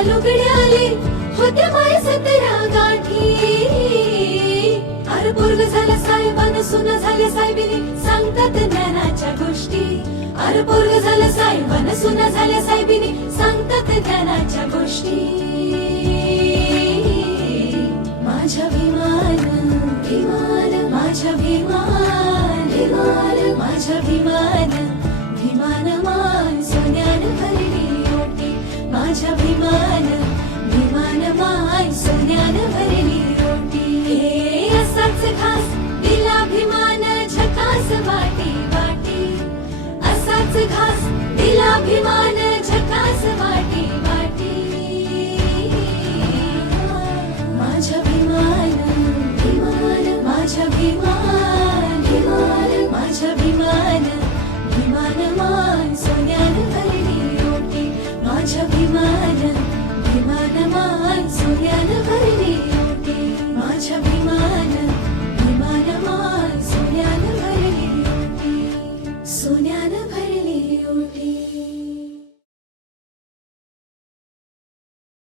नव्या लुगड्याले होत्या माय 17 गाठी. अरे पोरग झालं साहेबान सुना झाल्या साहेबिनी सांगतात ज्ञानाच्या गोष्टी. अरे पोरग झालं साहेबान सुना झाल्या साहेबिनी सांगतात ज्ञानाच्या गोष्टी. माझ्या विमान विमान माझ्या विमान विमान माझ्या विमान विमान मान सोन्यान भरली ओटी. माझ्या विमान विमान मान सोन्यान भरली ओटी. हे असाच घास दिला भिमान झकास वाटी वाटी. असाच घास दिला भिमान झकास वाटी वाटी. माझ्या विमान विमान माझ्या विमान विमान माझ्या विमान विमान मान सोन्यान भरली ओटी. माझ्या विमान विमान मान सोन्यान भरली ओटी. माझ्या विमान